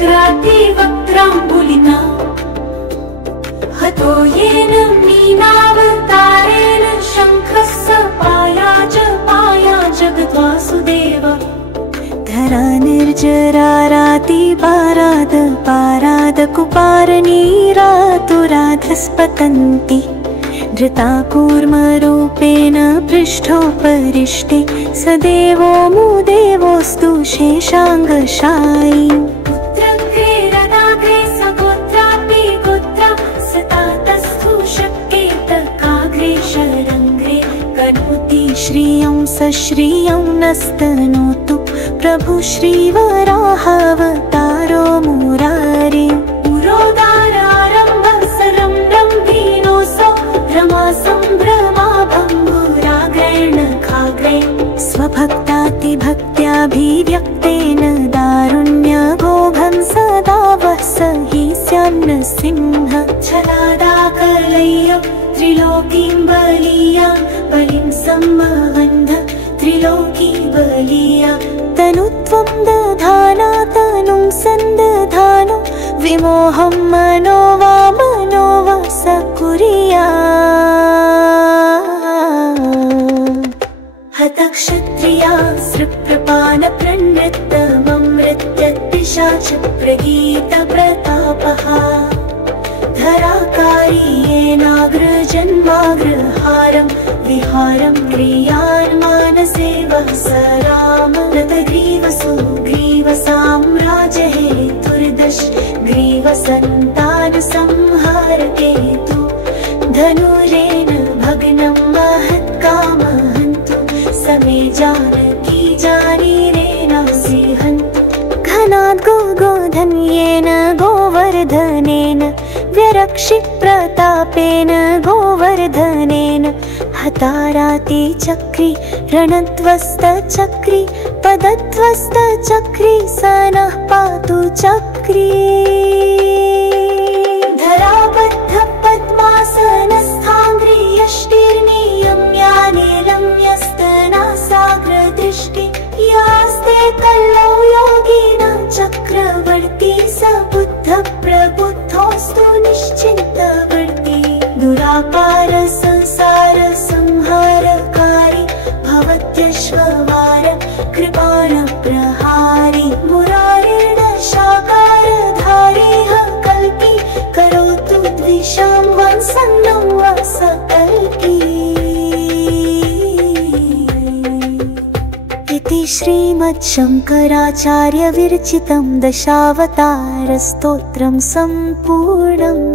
चक्राति वक्त्राम्बुलिना हतो येन मीनावतारेण शङ्खस्य पाया जगद्वासुदेव धरा निर्जराराति पाराद पाराद कुपारनीरातुराधस्पतन्ति धृता कूर्मरूपेण पृष्ठोपरिष्टे स देवो मुदेवोऽस्तु शेषाङ्गशायी पुत्रग्रे रदाग्रे सगोत्रापि गोत्रा सतातस्थु शक्येत काग्रे शरङ्ग्रे कनोति श्रियं सश्रियं नस्तनोतु प्रभु श्रीवराहावतारो मुरारे पुरोदारारम्भ सरम्भीनोऽसौ रमा सम्भ्रमा भङ्गुराग्रेण खाग्रे स्वभक्तातिभक्त्याभिव्यक्तेन दारुण्यगोघं सदा वः स हि स्यान्नसिंह छलादाकलय्य त्रिलोकीं बलीयां बलिं सम्मवन्ध त्रिलोकी बलीया तनुत्वं दधाना तनुं सन्दधानो विमोहं मनो वा स कुर्यात् हतक्षत्रिया सृप्रपानप्रनृत्तममृत्य पिशाच प्रगीतप्रतापः धराकार्येनाग्रजन्माग्रहारं विहारं क्रियान् मानसे वः स रामनतग्रीवसु ग्रीवसाम्राज्यहेतुर्दश ग्रीवसन्तानसंहारकेतु धनुरेण भग्नं महत्कामहन्तु समे जानकी जानीरेणासि हन्तु घनाद् गोधन्येन गोवर्धनेन व्यरक्षि प्रतापेन गोवर्धनेन हताराति चक्री रणध्वस्तचक्री पदध्वस्तचक्री स नः पातु चक्री धराबद्ध पद्मासनस्थाङ्घ्रि यष्टिर्नियम्यानिलम्यस्तनासाग्रदृष्टि यास्ते कल्लौ योगिना चक्रवर्ती स बुद्ध प्रबुद्धोऽस्तु निश्चिन्तवर्ती दुरापार संसार संहारकारी भवत्यश्ववार कृपाण प्रहारी मुरारेण शाकारधारी कल्की करोतु द्विषां वंसन्नं वसकल्की इति श्रीमच्छङ्कराचार्यविरचितं दशावतारस्तोत्रं सम्पूर्णम्।